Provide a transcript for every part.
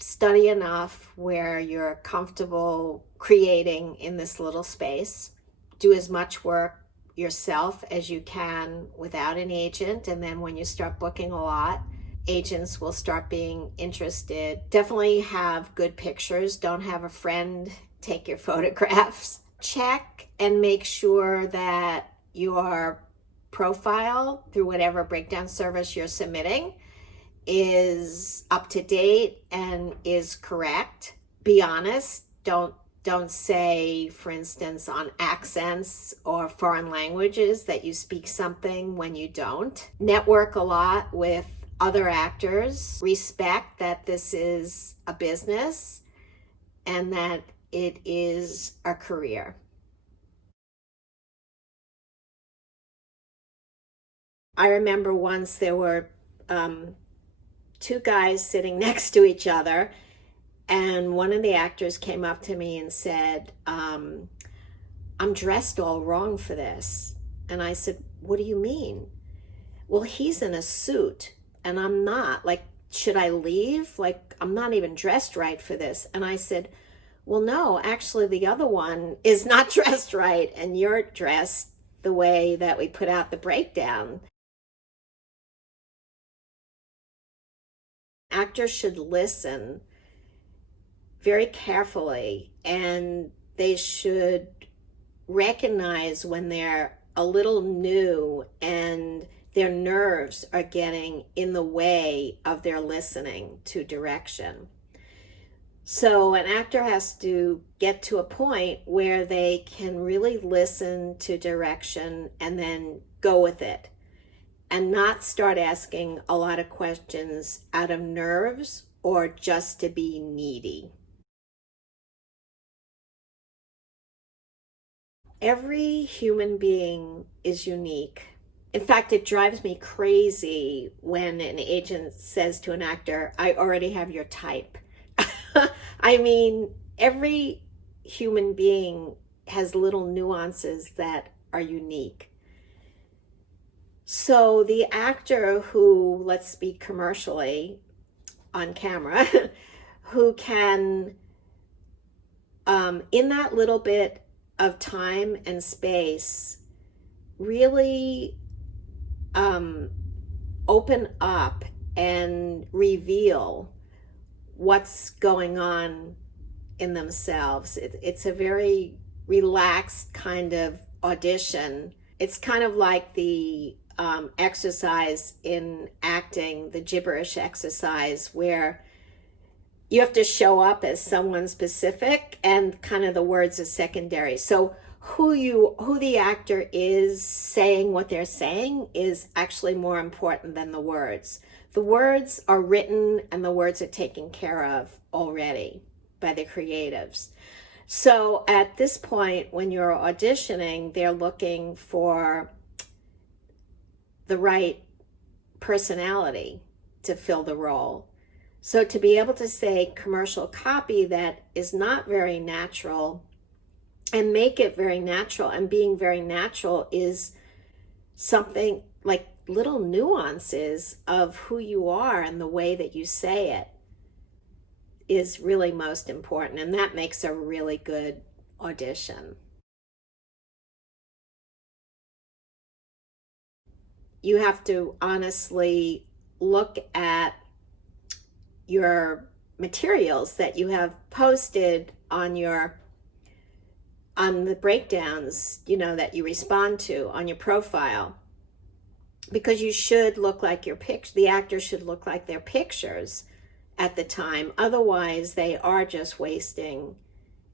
study enough where you're comfortable creating in this little space. Do as much work yourself as you can without an agent. And then when you start booking a lot, agents will start being interested. Definitely have good pictures. Don't have a friend take your photographs. Check and make sure that your profile, through whatever breakdown service you're submitting, is up to date and is correct. Be honest. Don't say, for instance, on accents or foreign languages that you speak something when you don't. Network a lot with other actors. Respect that this is a business and that it is a career. I remember once there were two guys sitting next to each other, and one of the actors came up to me and said, I'm dressed all wrong for this. And I said, what do you mean? Well, he's in a suit and I'm not. Like, should I leave? Like, I'm not even dressed right for this. And I said, well, no, actually the other one is not dressed right and you're dressed the way that we put out the breakdown. Actors should listen very carefully, and they should recognize when they're a little new and their nerves are getting in the way of their listening to direction. So an actor has to get to a point where they can really listen to direction and then go with it, and not start asking a lot of questions out of nerves or just to be needy. Every human being is unique. In fact, it drives me crazy when an agent says to an actor, I already have your type. I mean, every human being has little nuances that are unique. So the actor who, let's speak commercially on camera, who can, in that little bit of time and space, really open up and reveal what's going on in themselves. It's a very relaxed kind of audition. It's kind of like the exercise in acting, the gibberish exercise, where you have to show up as someone specific and kind of the words are secondary. So who the actor is saying what they're saying is actually more important than the words. The words are written and the words are taken care of already by the creatives. So at this point, when you're auditioning, they're looking for the right personality to fill the role. So to be able to say commercial copy that is not very natural and make it very natural, and being very natural is something like little nuances of who you are and the way that you say it is really most important, and that makes a really good audition. You have to honestly look at your materials that you have posted on the breakdowns, that you respond to on your profile, because you should look like the actor should look like their pictures at the time. Otherwise, they are just wasting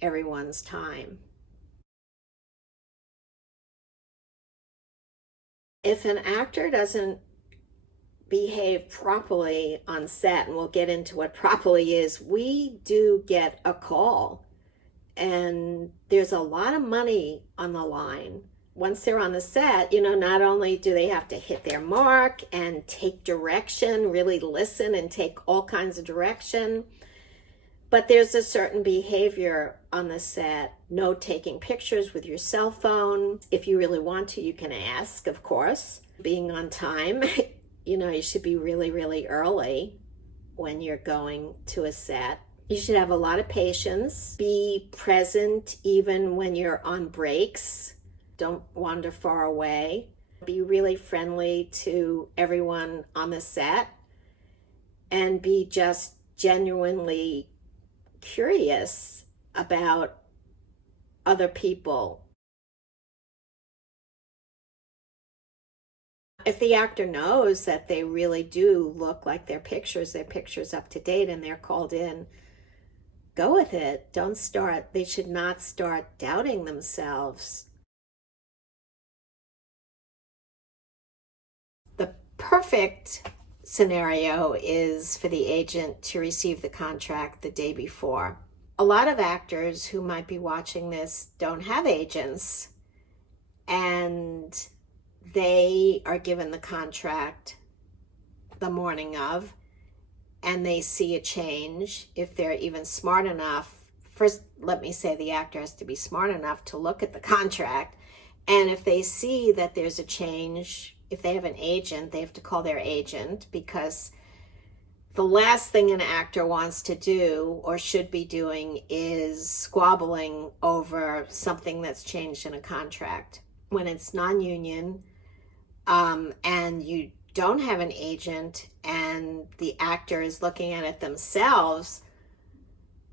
everyone's time. If an actor doesn't behave properly on set, and we'll get into what properly is, we do get a call, and there's a lot of money on the line. Once they're on the set, not only do they have to hit their mark and take direction, really listen and take all kinds of direction, but there's a certain behavior on the set. No taking pictures with your cell phone. If you really want to, you can ask, of course. Being on time, you should be really, really early. when you're going to a set. You should have a lot of patience. Be present even when you're on breaks. Don't wander far away. Be really friendly to everyone on the set and be just genuinely curious about other people. If the actor knows that they really do look like their picture's up to date and they're called in, go with it. They should not start doubting themselves. The perfect scenario is for the agent to receive the contract the day before. A lot of actors who might be watching this don't have agents, and they are given the contract the morning of, and they see a change. If they're even smart enough, first let me say the actor has to be smart enough to look at the contract, and if they see that there's a change, if they have an agent, they have to call their agent, because the last thing an actor wants to do or should be doing is squabbling over something that's changed in a contract. When it's non-union and you don't have an agent and the actor is looking at it themselves,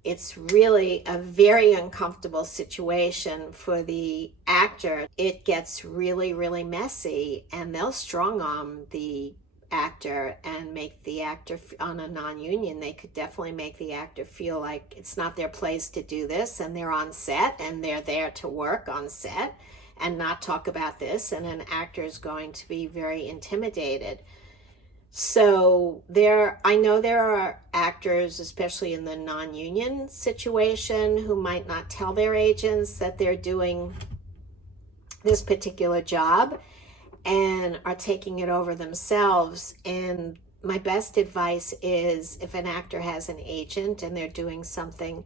it's really a very uncomfortable situation for the actor. It gets really, really messy, and they'll strong arm the actor and make the actor, on a non-union, they could definitely make the actor feel like it's not their place to do this, and they're on set and they're there to work on set and not talk about this, and an actor is going to be very intimidated. So I know there are actors, especially in the non-union situation, who might not tell their agents that they're doing this particular job and are taking it over themselves. And my best advice is, if an actor has an agent and they're doing something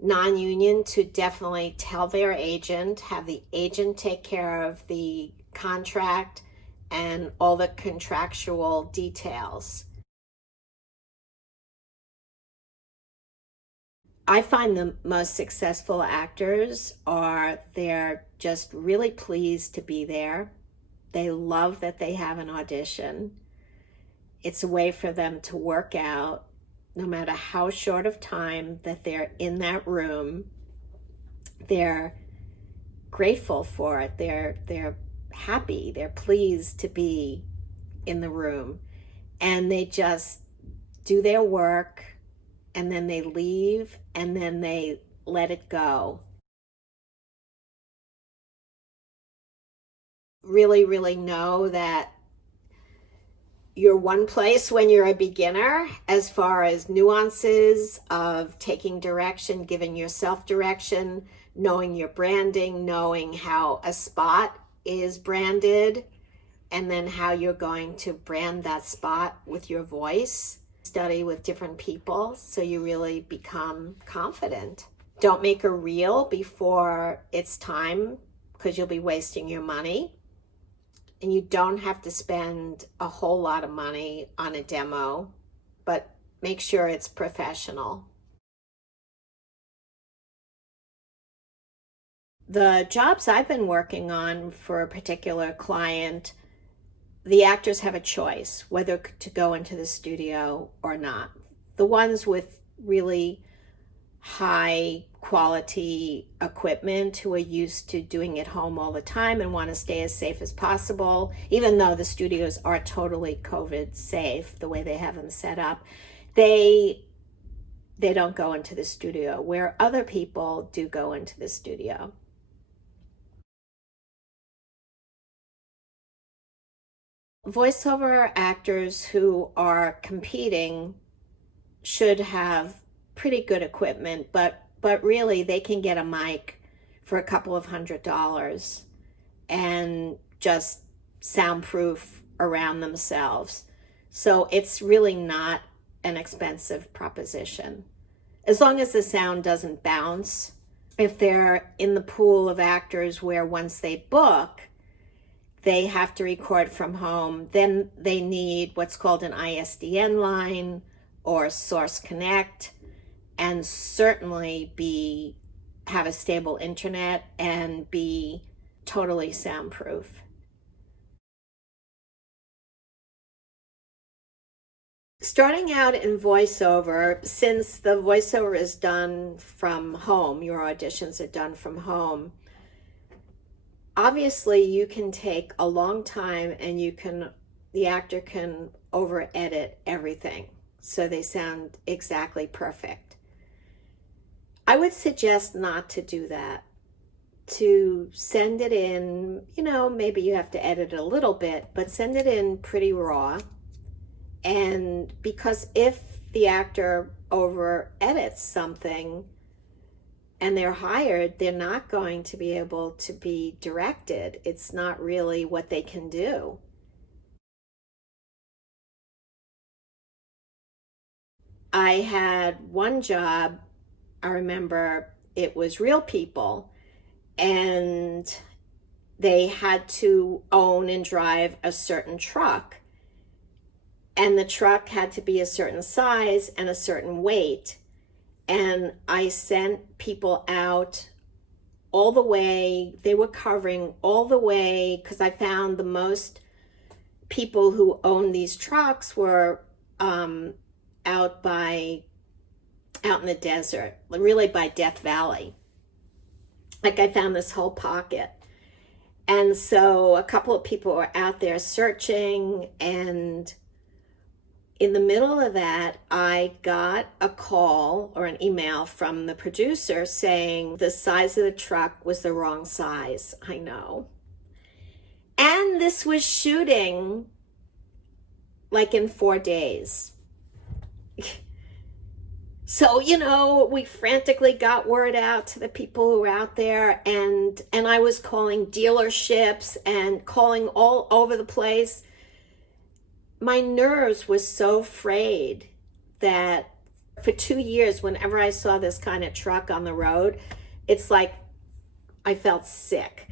non-union, to definitely tell their agent, have the agent take care of the contract and all the contractual details. I find the most successful actors they're just really pleased to be there. They love that they have an audition. It's a way for them to work out, no matter how short of time that they're in that room. They're grateful for it. They're happy. They're pleased to be in the room, and they just do their work, and then they leave, and then they let it go. Really, really know that you're one place when you're a beginner, as far as nuances of taking direction, giving yourself direction, knowing your branding, knowing how a spot is branded, and then how you're going to brand that spot with your voice. Study with different people so you really become confident. Don't make a reel before it's time, because you'll be wasting your money. And you don't have to spend a whole lot of money on a demo, but make sure it's professional. The jobs I've been working on for a particular client, the actors have a choice whether to go into the studio or not. The ones with really high quality equipment, who are used to doing it home all the time and want to stay as safe as possible, even though the studios are totally COVID safe the way they have them set up, they don't go into the studio, where other people do go into the studio. Voiceover actors who are competing should have pretty good equipment, but really they can get a mic for a couple of $100s and just soundproof around themselves. So it's really not an expensive proposition, as long as the sound doesn't bounce. If they're in the pool of actors where once they book, they have to record from home, then they need what's called an ISDN line or Source Connect, and certainly have a stable internet and be totally soundproof. Starting out in voiceover, since the voiceover is done from home, your auditions are done from home, obviously you can take a long time and the actor can over edit everything so they sound exactly perfect. I would suggest not to do that, to send it in, maybe you have to edit a little bit, but send it in pretty raw. And because if the actor over edits something and they're hired, they're not going to be able to be directed. It's not really what they can do. I had one job, I remember it was real people, and they had to own and drive a certain truck. And the truck had to be a certain size and a certain weight. And I sent people out all the way. They were covering all the way, because I found the most people who owned these trucks were out in the desert, really by Death Valley. Like, I found this whole pocket. And so a couple of people were out there searching, and in the middle of that, I got a call or an email from the producer saying the size of the truck was the wrong size. I know. And this was shooting like in 4 days. So, we frantically got word out to the people who were out there, and I was calling dealerships and calling all over the place. My nerves were so frayed that for 2 years, whenever I saw this kind of truck on the road, it's like I felt sick.